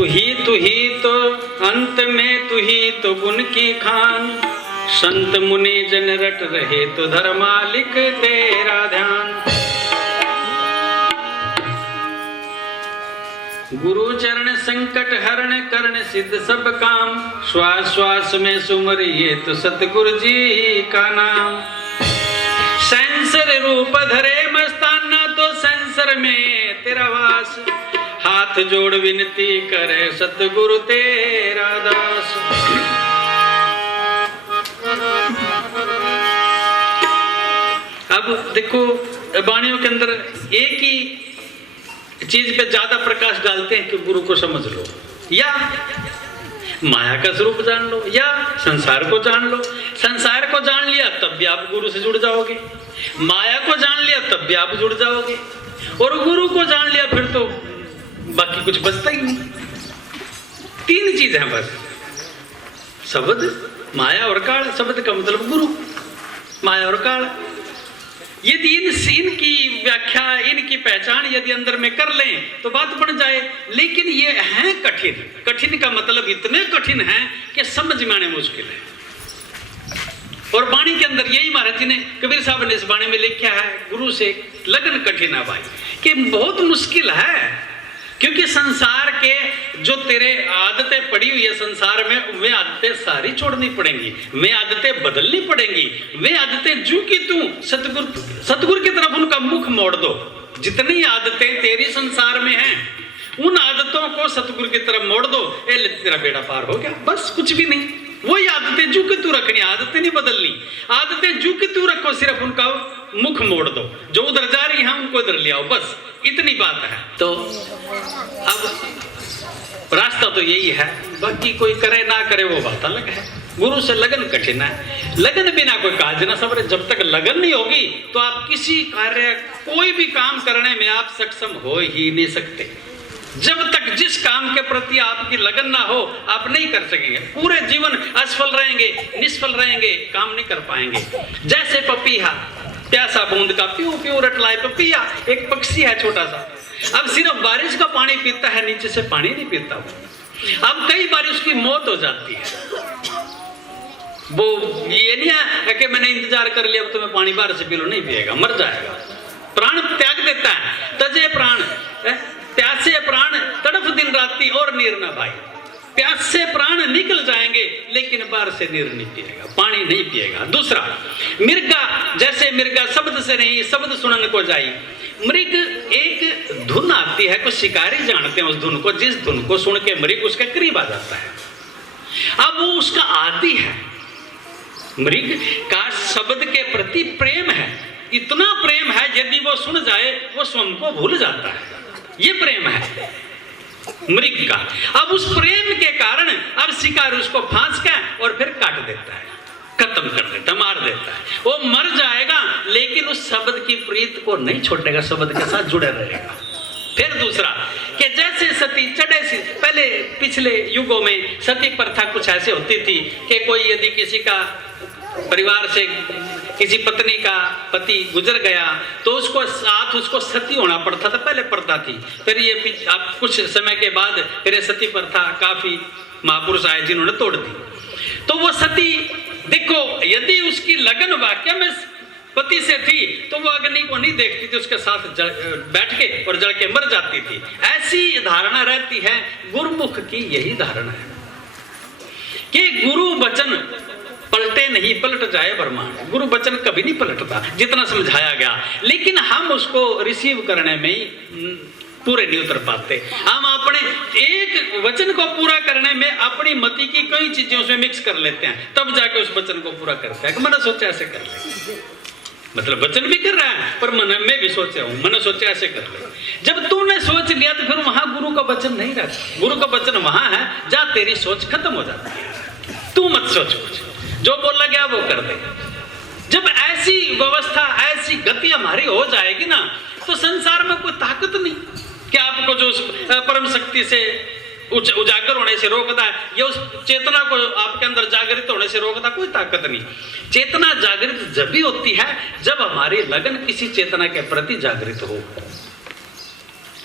तू ही तो अंत में तू ही तो गुण की खान, संत मुनि जन रट रहे तो धर्मालिक तेरा ध्यान। गुरु चरण संकट हरण करण सिद्ध सब काम, श्वास श्वास में सुमरिए तो सतगुरु जी का नाम। संसर रूप धरे मस्ताना तो संसर में तेरा वास, हाथ जोड़ विनती करे सतगुरु तेरा दास। अब देखो वाणियों के अंदर एक ही चीज पे ज्यादा प्रकाश डालते हैं कि गुरु को समझ लो, या माया का स्वरूप जान लो, या संसार को जान लो। संसार को जान लिया तब भी आप गुरु से जुड़ जाओगे, माया को जान लिया तब भी आप जुड़ जाओगे, और गुरु को जान लिया फिर तो बाकी कुछ बचता ही नहीं। तीन चीज है बस, शब्द, माया और काल। शब्द का मतलब गुरु, माया और काल। यदि इनकी व्याख्या, इनकी पहचान यदि अंदर में कर लें तो बात बन जाए। लेकिन ये है कठिन। कठिन का मतलब इतने कठिन है कि समझ में आने मुश्किल है। और वाणी के अंदर यही महाराज जी ने, कबीर साहब ने इस वाणी में लिखा है, गुरु से लगन कठिन है भाई, कि बहुत मुश्किल है। क्योंकि संसार के जो तेरे आदतें पड़ी हुई है संसार में, वे आदतें सारी छोड़नी पड़ेंगी, वे आदतें बदलनी पड़ेंगी। वे आदतें जो कि तू सतगुरु की तरफ उनका मुख मोड़ दो। जितनी आदतें तेरी संसार में हैं उन आदतों को सतगुरु की तरफ मोड़ दो, तेरा बेड़ा पार हो गया। बस कुछ भी नहीं। वही आदतें जो कि तू रखनी, आदतें नहीं बदलनी। आदतें जो कि तू रखो, सिर्फ उनका मुख मोड़ दो। जो उधर जा रही है उनको इधर ले आओ, बस इतनी बात है। तो अब रास्ता तो यही है, बाकी कोई करे ना करे वो बात अलग है। गुरु से लगन कठिन है। लगन बिना कोई काज ना सवरे। जब तक लगन नहीं होगी तो आप किसी कार्य, कोई भी काम करने में आप सक्षम हो ही नहीं सकते। जब तक जिस काम के प्रति आपकी लगन ना हो, आप नहीं कर सकेंगे। पूरे जीवन असफल रहेंगे, निष्फल रहेंगे, काम नहीं कर पाएंगे। जैसे पपीहा, प्यासा बूंद का प्यू प्यू रटलाए पपीहा, एक पक्षी है छोटा सा। अब सिर्फ बारिश का पानी पीता है, नीचे से पानी नहीं पीता वो। अब कई बार उसकी मौत हो जाती है। वो ये नहीं है कि मैंने इंतजार कर लिया अब तुम्हें पानी बाहर से पी लो, नहीं पिएगा, मर जाएगा। प्राण त्याग देता है। तजे प्राण प्यासे प्राण तड़फ दिन राती और नीर न भाई। प्यास से प्राण निकल जाएंगे लेकिन बाहर से नीर नहीं पिएगा, पानी नहीं पिएगा। दूसरा, मिर्गा, जैसे मिर्गा शब्द से नहीं शब्द सुनन को जाई। मृग एक धुन आती है, कुछ शिकारी जानते हैं उस धुन को, जिस धुन को सुन के मृग उसके करीब आ जाता है। अब वो उसका आदि है। मृग का शब्द के प्रति प्रेम है, इतना प्रेम है यदि वो सुन जाए वो स्वयं को भूल जाता है। ये प्रेम है मृग का। अब उस प्रेम के कारण अब शिकार उसको फांस के और फिर काट देता है, खत्म कर देता, मार देता है। वो मर जाएगा लेकिन उस शब्द की प्रीत को नहीं छोड़ेगा, शब्द के साथ जुड़े रहेगा। फिर दूसरा कि जैसे सती चढ़े सी, पहले पिछले युगों में सती प्रथा कुछ ऐसे होती थी कि कोई यदि किसी का परिवार से किसी पत्नी का पति गुजर गया तो उसको साथ उसको सती होना पड़ता था, पहले प्रथा थी। फिर ये अब कुछ समय के बाद फिर सती प्रथा काफी महापुरुष आए जिन्होंने तोड़ दी। तो वो सती देखो, यदि उसकी लगन वाक्य में पति से थी तो वो अग्नि को नहीं देखती थी, उसके साथ बैठ के और जल के मर जाती थी। ऐसी धारणा रहती है। गुरुमुख की यही धारणा है कि गुरु वचन पलटे नहीं, पलट जाए ब्रह्मांड। गुरु वचन कभी नहीं पलटता जितना समझाया गया, लेकिन हम उसको रिसीव करने में ही पूरे नहीं उतर पाते। हम अपने एक वचन को पूरा करने में अपनी मति की कई चीजें उसमें मिक्स कर लेते हैं, तब जाके उस वचन को पूरा करते हैं। मैंने सोचा ऐसे कर ले, मतलब वचन भी कर रहा है पर मन में भी सोचा हूं, मैंने सोचा ऐसे कर ले। जब तूने सोच लिया तो फिर वहां गुरु का वचन नहीं रहता। गुरु का वचन वहां है जहां तेरी सोच खत्म हो जाती है। तू मत सोच कुछ, जो बोला गया वो कर दे। जब ऐसी व्यवस्था, ऐसी गति हमारी हो जाएगी ना, तो संसार में कोई ताकत नहीं कि आपको जो परम शक्ति से उजागर होने से रोकता है या उस चेतना को आपके अंदर जागृत होने से रोकता, कोई ताकत नहीं। चेतना जागृत जब भी होती है जब हमारी लगन किसी चेतना के प्रति जागृत हो।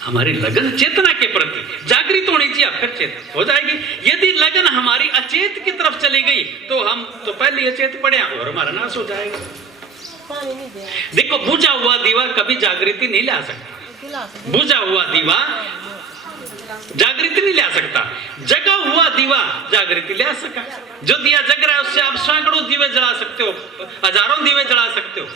हमारी लगन चेतना के प्रति जागृत होनी चाहिए, फिर चेतन हो जाएगी। यदि लगन हमारी अचेत की तरफ चली गई तो हम तो पहले अचेत पड़े और हमारा नाश हो जाएगा। देखो, बुझा हुआ दीवा कभी जागृति नहीं ला सकता, बुझा हुआ दीवा जागृति नहीं ला सकता, जगा हुआ दीवा जागृति ला सका। जो दिया जग रहा है उससे आप सैकड़ों दीवे जला सकते हो, हजारों दीवे जला सकते हो,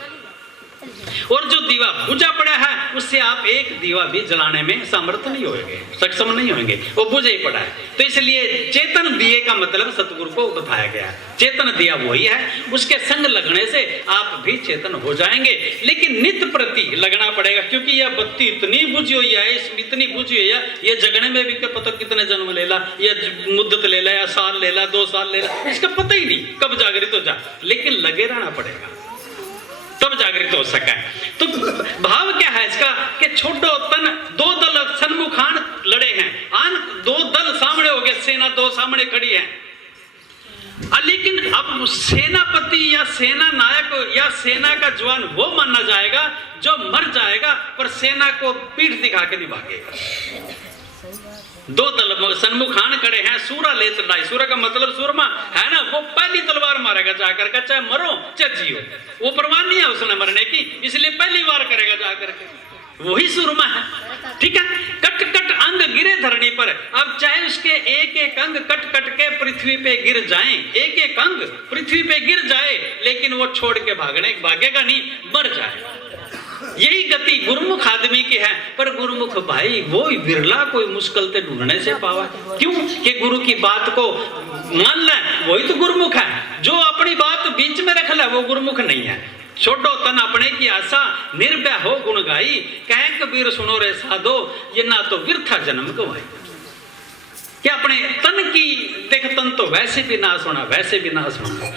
और जो दीवा बुझा पड़ा है उससे आप एक दीवा भी जलाने में समर्थ नहीं होंगे, सक्षम नहीं होंगे, वो बुझे ही पड़ा है। तो इसलिए चेतन दिए का मतलब सतगुरु को बताया गया। चेतन दिया वही है, उसके संग लगने से आप भी चेतन हो जाएंगे, लेकिन नित्य प्रति लगना पड़ेगा, क्योंकि यह बत्ती इतनी बुझी हुई है, इतनी बुझी हुई है, ये जगने में भी क्या पता कितने जन्म ले ला, या मुद्दत ले ला, या साल ले ला, 2 साल ले ला, इसका पता ही नहीं कब जागृत हो जा, लेकिन लगे रहना पड़ेगा तब जागृत हो सका है। तो भाव क्या है इसका कि छोटो तन 2 दल सन्मुखान लड़े हैं, आन 2 दल सामने हो गए, सेना 2 सामने खड़ी है, लेकिन अब सेनापति या सेना नायक या सेना का जवान वो माना जाएगा जो मर जाएगा पर सेना को पीठ दिखा के नहीं भागेगा। 2 दल सन्मुखान खड़े हैं, सूरा ले चढ़ाई, सूरा का मतलब सूरमा है ना, वो पहली तलवार मारेगा जाकर के, चाहे मरो चाहे जियो, वो परवाह नहीं है उसने मरने की, इसलिए पहली वार करेगा जाकर के, वही सूरमा है। ठीक है, कट कट अंग गिरे धरनी पर, अब चाहे उसके एक एक अंग कट कट के पृथ्वी पे गिर जाएं, एक एक अंग पृथ्वी पे गिर जाए, लेकिन वो छोड़ के भागेगा नहीं, मर जाएगा। यही गति गुरुमुख आदमी की है, पर गुरुमुख भाई वो विरला कोई मुश्किल से ढूंढने से पावा। क्यों कि गुरु की बात को मान ले, वही तो गुरुमुख है। जो अपनी बात बीच में रख ले वो गुरुमुख नहीं है। छोड़ो तन अपने की आशा, निर्भय हो गुण गाई, कह कबीर सुनो रे साधो, ये ना तो विरथा जन्म गवाई। कि अपने तन की देख, तन तो वैसे भी नाश होना, वैसे भी नाश होना।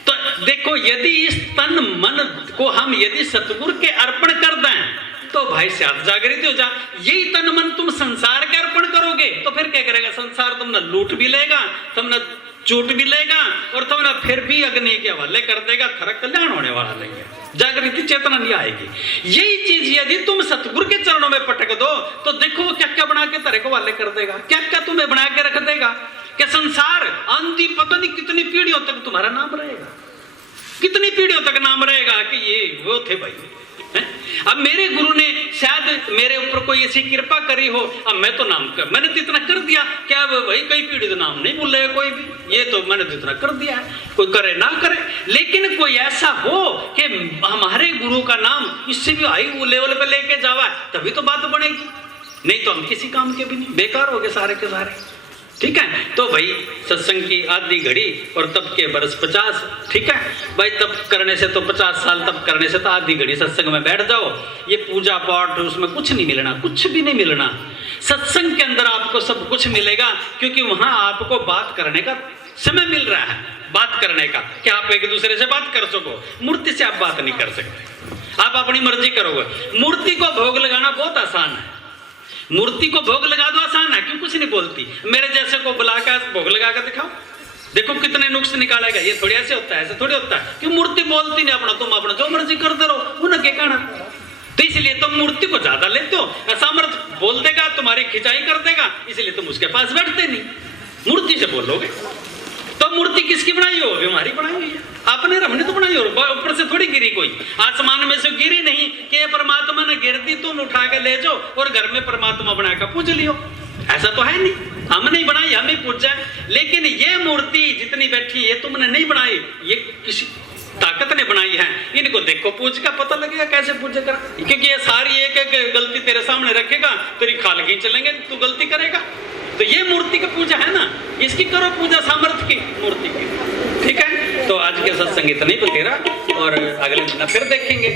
तो देखो, यदि इस तन मन को हम यदि सतगुरु के अर्पण कर दें तो भाई साहब जागृति हो जा। यही तन मन तुम संसार के अर्पण करोगे तो फिर क्या करेगा संसार? तुमने लूट भी लेगा, तुमने चूट भी लेगा, और तुमने फिर भी अग्नि के हवाले कर देगा। खरा कल्याण होने वाला नहीं है, जागृति चेतना नहीं आएगी। यही चीज यदि तुम सतगुरु के चरणों में पटक दो तो देखो वो क्या क्या बना के तेरे को वाले कर देगा, क्या क्या तुम्हें बना के रख देगा। कि संसार आंधी पता नहीं कितनी पीढ़ियों तक तुम्हारा नाम रहेगा, कितनी पीढ़ियों तक नाम रहेगा कि ये वो थे भाई। अब मेरे गुरु ने शायद मेरे ऊपर कोई ऐसी कृपा करी हो, अब मैं तो नाम कर, मैंने तो इतना कर दिया, क्या भाई कई पीढ़ी तो नाम नहीं भूल रहे कोई भी, ये तो मैंने तो इतना कर दिया है, कोई करे ना करे। लेकिन कोई ऐसा हो कि हमारे गुरु का नाम इससे भी हाई लेवल पे लेके जावा, तभी तो बात बनेगी, नहीं तो हम किसी काम के भी नहीं, बेकार हो गए सारे के सारे। ठीक है, तो भाई सत्संग की आधी घड़ी और तब के बरस 50। ठीक है भाई, तब करने से तो 50 साल, तब करने से तो आधी घड़ी सत्संग में बैठ जाओ। ये पूजा पाठ उसमें कुछ नहीं मिलना, कुछ भी नहीं मिलना। सत्संग के अंदर आपको सब कुछ मिलेगा, क्योंकि वहां आपको बात करने का समय मिल रहा है, बात करने का, कि आप एक दूसरे से बात कर सको। मूर्ति से आप बात नहीं कर सकते, आप अपनी मर्जी करोगे। मूर्ति को भोग लगाना बहुत आसान है, मूर्ति को भोग लगा दो आसान है, क्यों कुछ नहीं बोलती। मेरे जैसे को बुलाकर भोग लगा कर दिखाओ, देखो कितने नुक्स निकालेगा। ये थोड़ी ऐसे होता है, ऐसे थोड़ी होता है, क्यों मूर्ति बोलती नहीं। अपना तुम अपना जो मर्जी करते रहो, उन्हें क्या कहना। तो इसलिए तुम मूर्ति को ज्यादा लेते हो, सामर्थ बोल देगा, तुम्हारी खिंचाई कर देगा, इसलिए तुम उसके पास बैठते नहीं, मूर्ति से बोलोगे। तो मूर्ति किसकी बनाई हो? हमारी बनाई हुई है, आपने हमने तो बनाई हो, ऊपर से थोड़ी गिरी, कोई आसमान में से गिरी नहीं कि परमात्मा ने गिर दी, तुम उठा के ले जाओ और घर में परमात्मा बना कर पूज लियो। ऐसा तो है नहीं, हमने ही बनाई, हम ही पूजा। लेकिन ये मूर्ति जितनी बैठी ये तुमने नहीं बनाई, ये किसी ताकत ने बनाई है। इनको देखो पूज का पता लगेगा कैसे पूजा करा, क्योंकि ये सारी एक एक गलती तेरे सामने रखेगा, तेरी खाल की चलेंगे, तू गलती करेगा। तो ये मूर्ति का पूजा है ना, इसकी करो पूजा, सामर्थ्य की मूर्ति की। ठीक है, तो आज के सत्संग इतना ही बतेरा, और अगले महीना फिर देखेंगे।